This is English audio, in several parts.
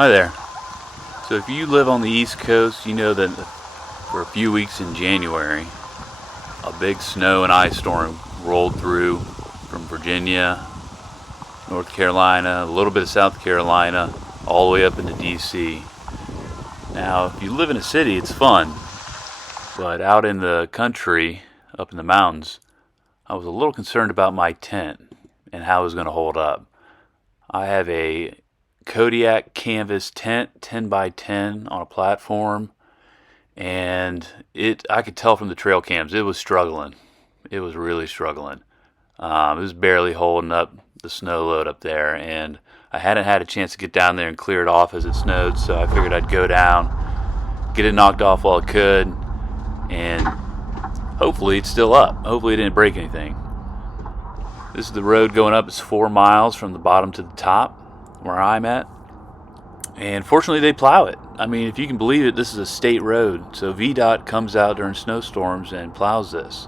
Hi there. So if you live on the East Coast, you know that for a few weeks in January, a big snow and ice storm rolled through from Virginia, North Carolina, a little bit of South Carolina, all the way up into DC. Now, if you live in a city, it's fun, but out in the country, up in the mountains, I was a little concerned about my tent and how it was going to hold up. I have a Kodiak canvas tent, 10 by 10 on a platform, and I could tell from the trail cams it was struggling. It was really struggling. It was barely holding up the snow load up there, and I hadn't had a chance to get down there and clear it off as it snowed, so I figured I'd go down, get it knocked off while I could, and hopefully it's still up. Hopefully it didn't break anything. This is the road going up. It's 4 miles from the bottom to the top where I'm at, and fortunately they plow it. I mean, if you can believe it, this is a state road, so VDOT comes out during snowstorms and plows this.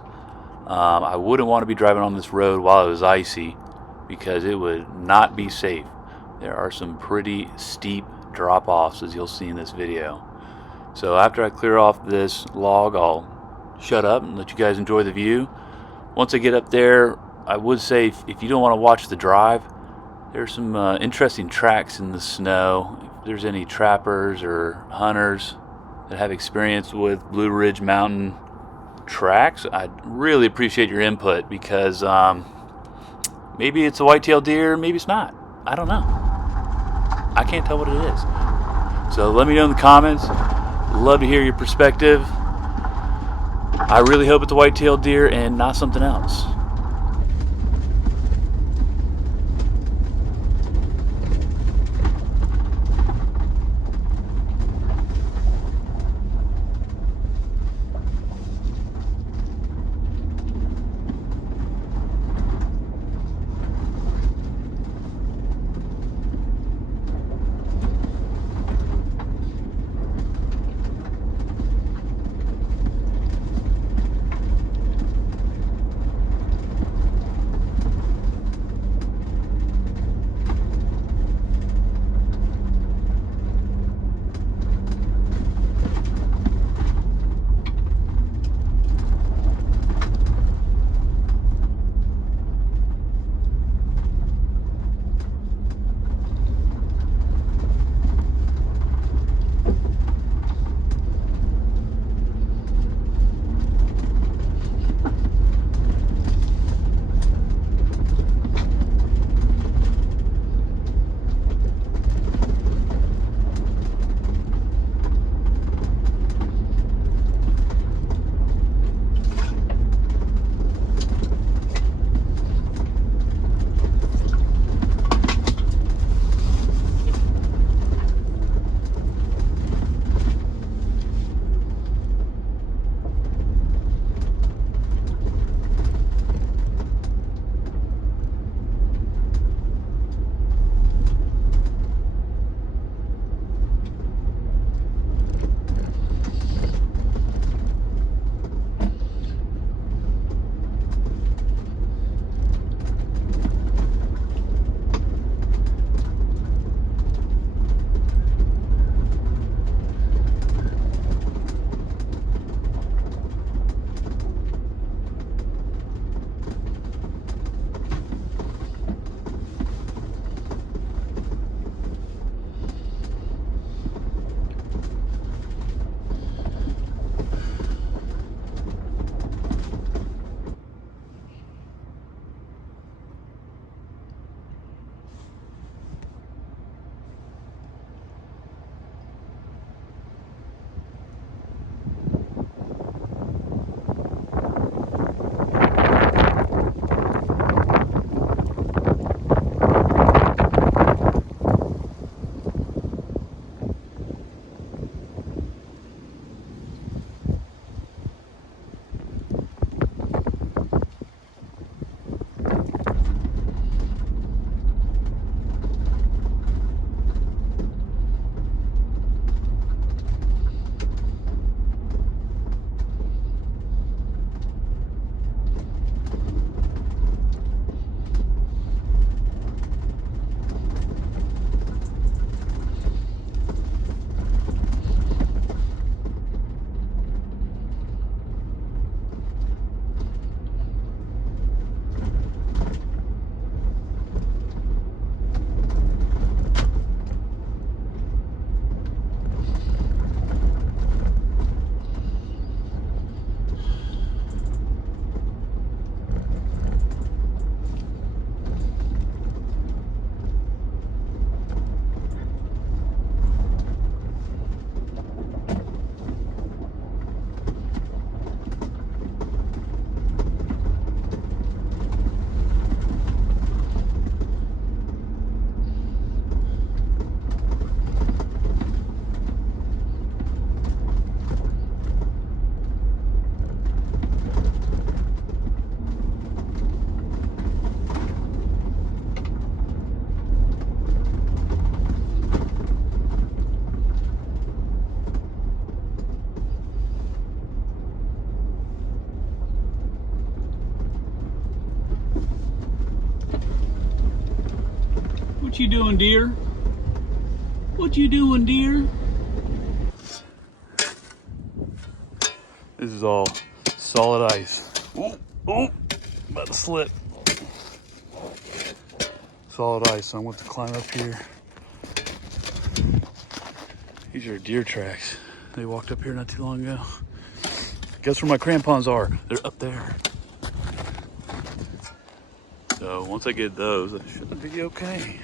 I wouldn't want to be driving on this road while it was icy because it would not be safe. There are some pretty steep drop-offs, as you'll see in this video. So after I clear off this log, I'll shut up and let you guys enjoy the view. Once I get up there, I would say if you don't want to watch the drive, there's some interesting tracks in the snow. If there's any trappers or hunters that have experience with Blue Ridge Mountain tracks, I'd really appreciate your input because maybe it's a white-tailed deer, maybe it's not. I don't know. I can't tell what it is. So let me know in the comments. Love to hear your perspective. I really hope it's a white-tailed deer and not something else. you doing, deer? What you doing, deer? This is all solid ice. Oh, oh, about to slip. Solid ice, so I'm going to climb up here. These are deer tracks. They walked up here not too long ago. Guess where my crampons are? They're up there. So once I get those, I should be okay.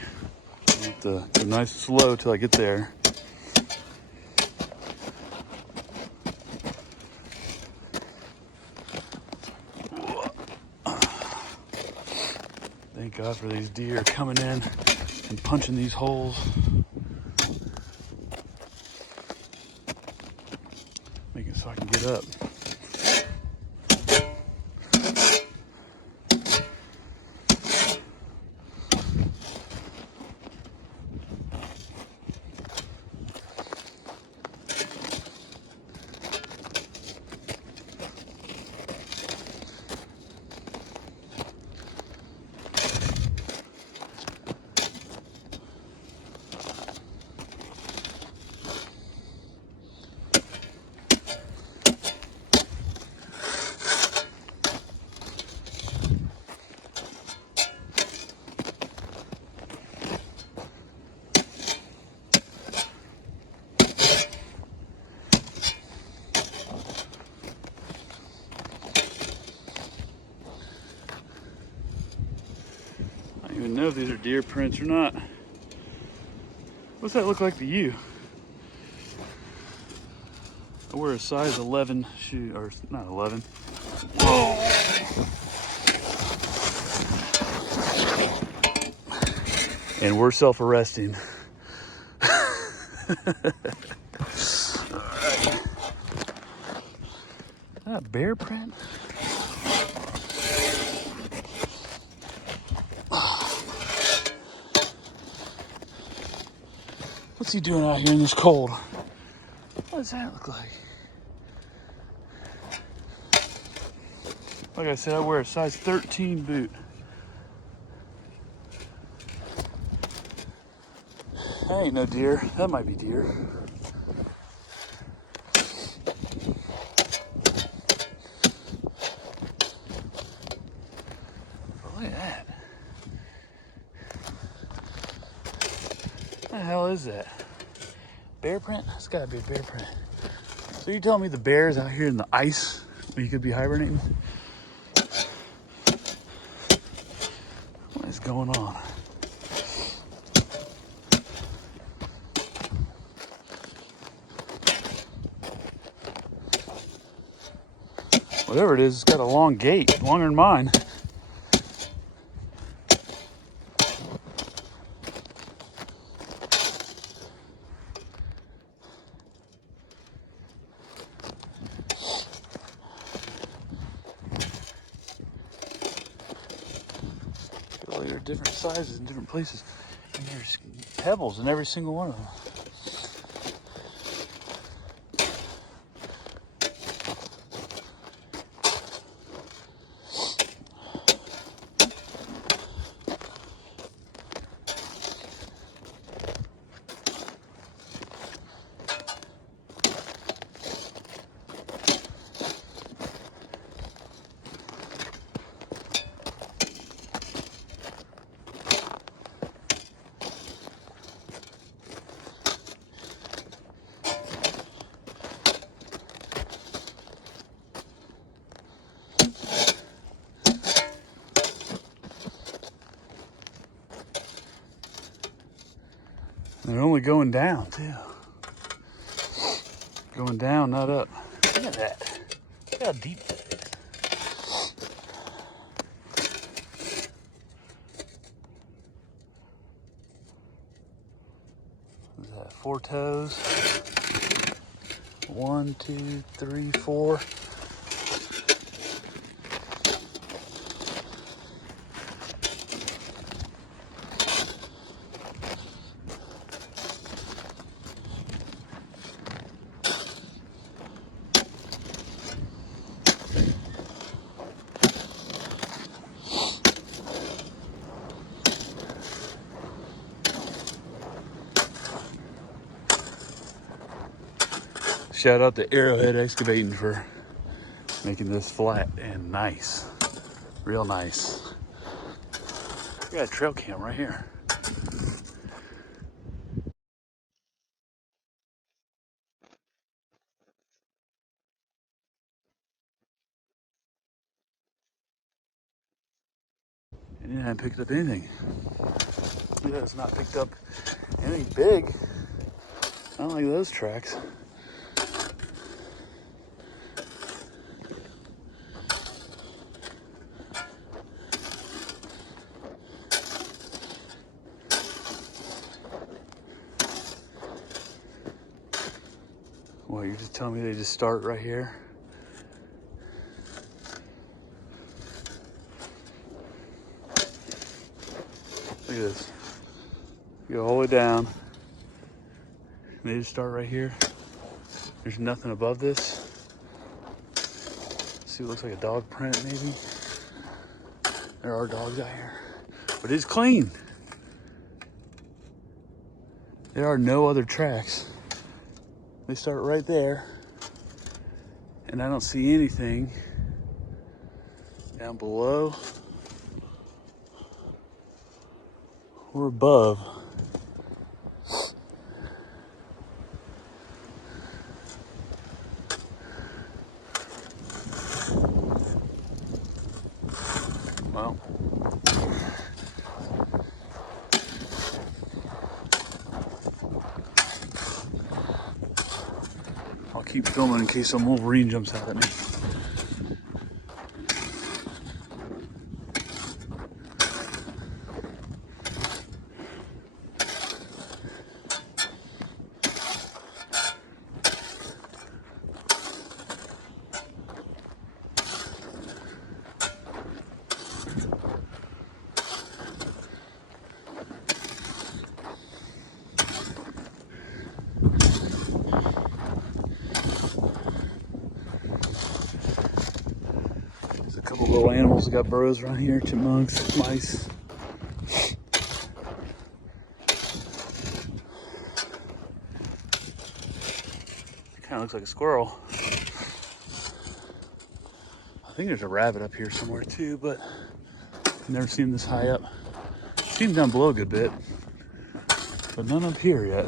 I have to go nice and slow till I get there. Thank God for these deer coming in and punching these holes. Make it so I can get up. I don't even know if these are deer prints or not. What's that look like to you? I wear a size 11 shoe, or not 11. Whoa! And we're self-arresting. Alright. Is that a bear print? What's he doing out here in this cold? What does that look like? Like I said, I wear a size 13 boot. That ain't no deer. That might be deer. But look at that. What the hell is that? Bear print? That's gotta be a bear print. So you telling me the bear's out here in the ice where you could be hibernating? What is going on? Whatever it is, it's got a long gait, longer than mine. They're different sizes in different places. And there's pebbles in every single one of them. They're only going down, too. Going down, not up. Look at that. Look how deep that is. What is that? 4 toes. 1, 2, 3, 4. Shout out to Arrowhead Excavating for making this flat and nice. Real nice. We got a trail cam right here. And it hasn't picked up anything. It has not picked up anything big. Not like those tracks. Well, you're just telling me they just start right here? Look at this. You go all the way down. And they just start right here. There's nothing above this. See, it looks like a dog print maybe. There are dogs out here. But it's clean. There are no other tracks. They start right there. And I don't see anything down below or above. Well, I'll keep filming in case some Wolverine jumps out at me. There's a couple little animals that got burrows around here, chipmunks, mice. Kind of looks like a squirrel. I think there's a rabbit up here somewhere too, but I've never seen this high up. Seen down below a good bit, but none up here yet.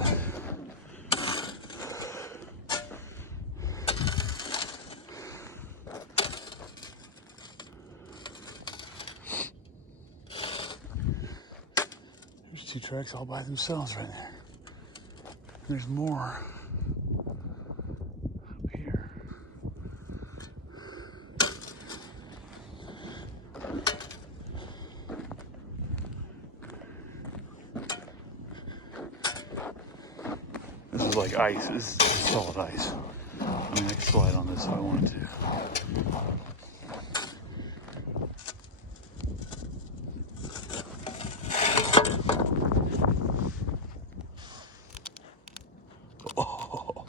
There's two tracks all by themselves right there. And there's more up here. This is like ice. This is solid ice. I mean, I can slide on this if I wanted to. Oh.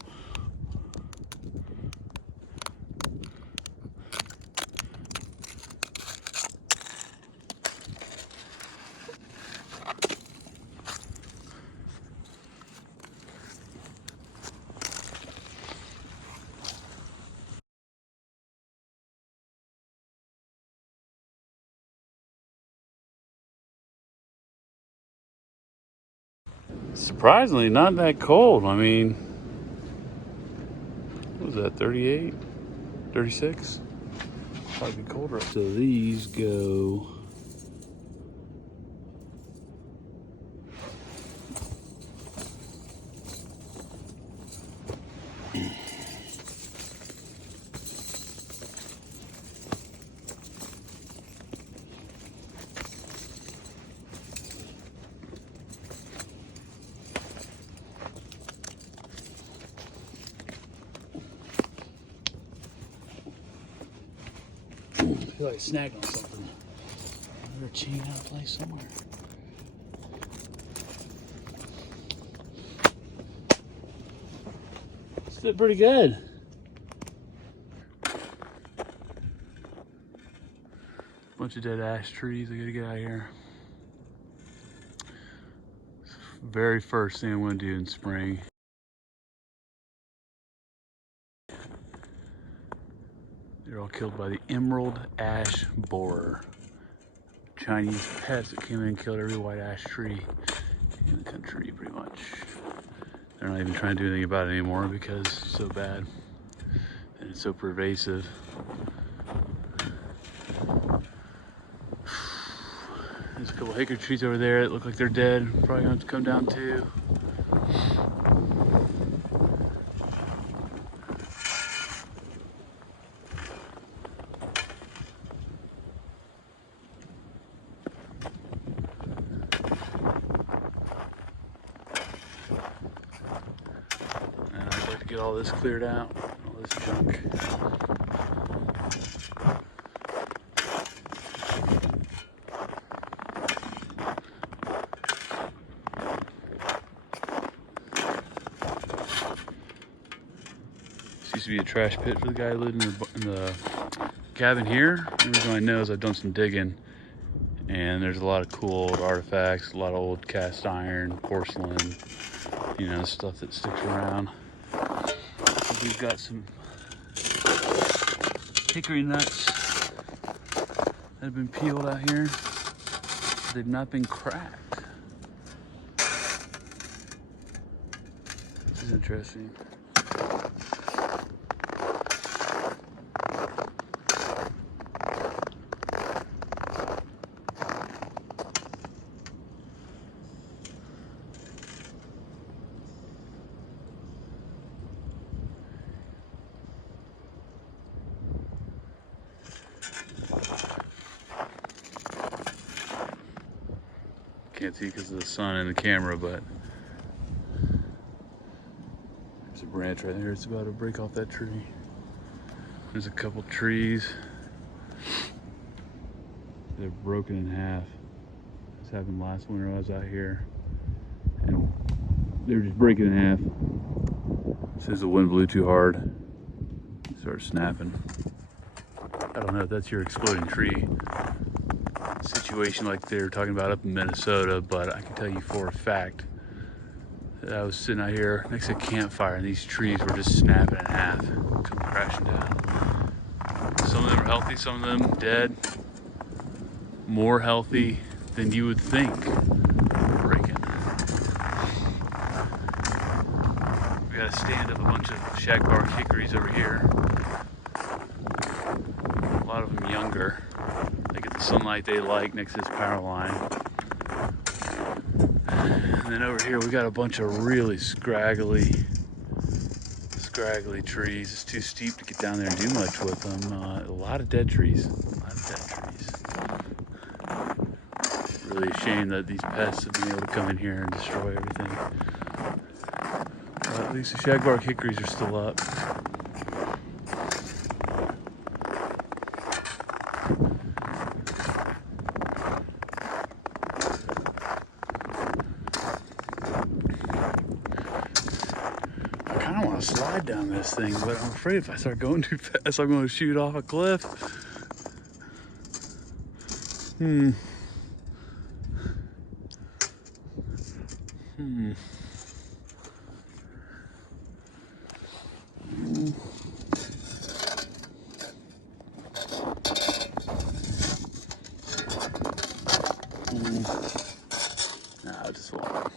Surprisingly, not that cold. I mean, what was that, 38, 36? Probably be colder. So these go I feel like I snagged on something. Another chain out of place somewhere. This did pretty good. Bunch of dead ash trees. I gotta get out of here. Very first thing I want to do in spring. They're all killed by the emerald ash borer. Chinese pest that came in and killed every white ash tree in the country, pretty much. They're not even trying to do anything about it anymore because it's so bad and it's so pervasive. There's a couple hickory trees over there that look like they're dead. Probably gonna have to come down too. Get all this cleared out, all this junk. This used to be a trash pit for the guy who lived in the cabin here. The reason I know is I've done some digging, and there's a lot of cool old artifacts, a lot of old cast iron, porcelain, you know, stuff that sticks around. We've got some hickory nuts that have been peeled out here. They've not been cracked. This is interesting. Can't see because of the sun and the camera, but there's a branch right there. It's about to break off that tree. There's a couple trees. They're broken in half. This happened last winter when I was out here, and they were just breaking in half. As soon as the wind blew too hard, it started snapping. I don't know if that's your exploding tree situation like they're talking about up in Minnesota, but I can tell you for a fact that I was sitting out here next to a campfire and these trees were just snapping in half, coming crashing down. Some of them are healthy, some of them dead. More healthy than you would think. Breaking. We gotta stand up a bunch of shagbark hickories over here. A lot of them younger. They get the sunlight they like next to this power line. And then over here we got a bunch of really scraggly trees. It's too steep to get down there and do much with them. A lot of dead trees. Really a shame that these pests have been able to come in here and destroy everything. But at least the shagbark hickories are still up. I want to slide down this thing, but I'm afraid if I start going too fast, I'm going to shoot off a cliff. No, just walk.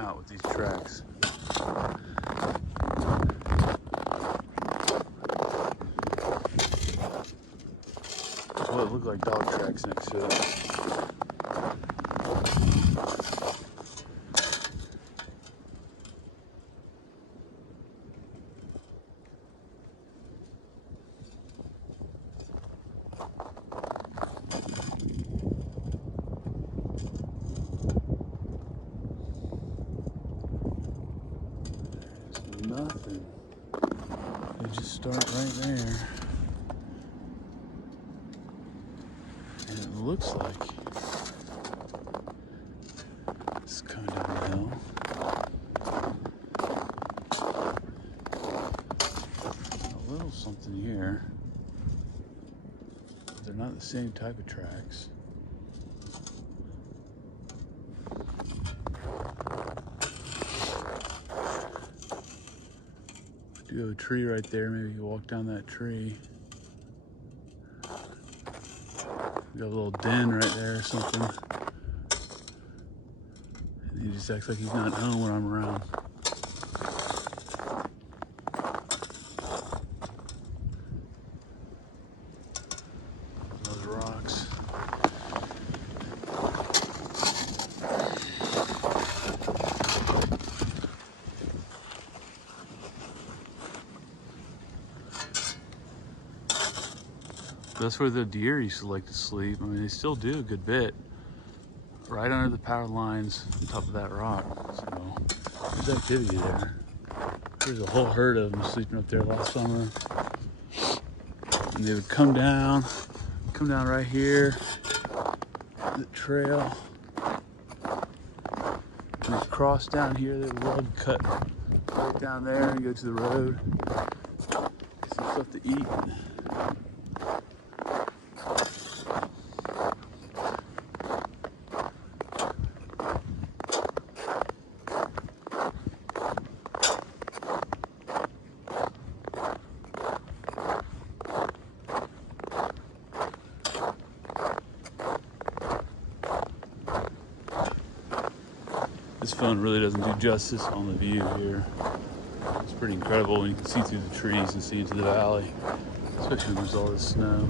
out with these tracks. Well, it looked like dog tracks next to it. Nothing. They just start right there. And it looks like it's coming down the hill. A little something here. But they're not the same type of tracks. Do have a tree right there. Maybe you walk down that tree. We got a little den right there or something. And he just acts like he's not home when I'm around. Those rocks. That's where the deer used to like to sleep. I mean, they still do a good bit. Right under the power lines on top of that rock. So there's activity there. There's a whole herd of them sleeping up there last summer. And they would come down right here, the trail. And they'd cross down here, they would log cut right down there and go to the road. Get some stuff to eat. This phone really doesn't do justice on the view here. It's pretty incredible when you can see through the trees and see into the valley, especially when there's all this snow.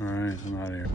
All right, I'm out of here.